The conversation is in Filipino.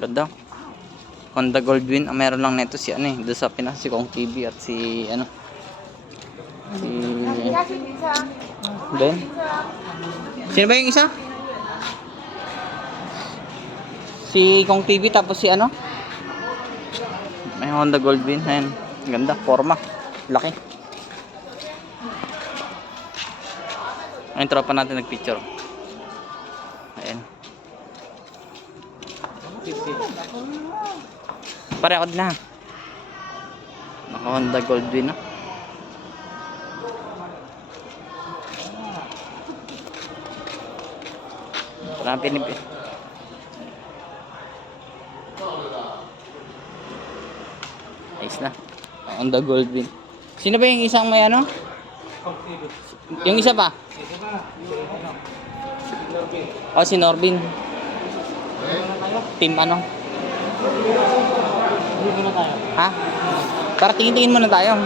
Ganda. Honda Goldwing. Ang meron lang nito si ano eh. Doon sa Pinas, si Kong TV at si ano. Si... Ben? Sino ba yung isa? Si Kong TV tapos si ano? May Honda Goldwing. Ayan. Ganda. Forma. Laki. Ayun, tropa natin nagpicture. Ayan. Pareho din na. Naka Honda Goldwing na. Parang pinipin. Ayos na. Honda Goldwing. Sino ba yung isang may ano? Yung isa pa? Oh, si Norbin. Team ano? Ha? Para tingin-tingin muna tayo.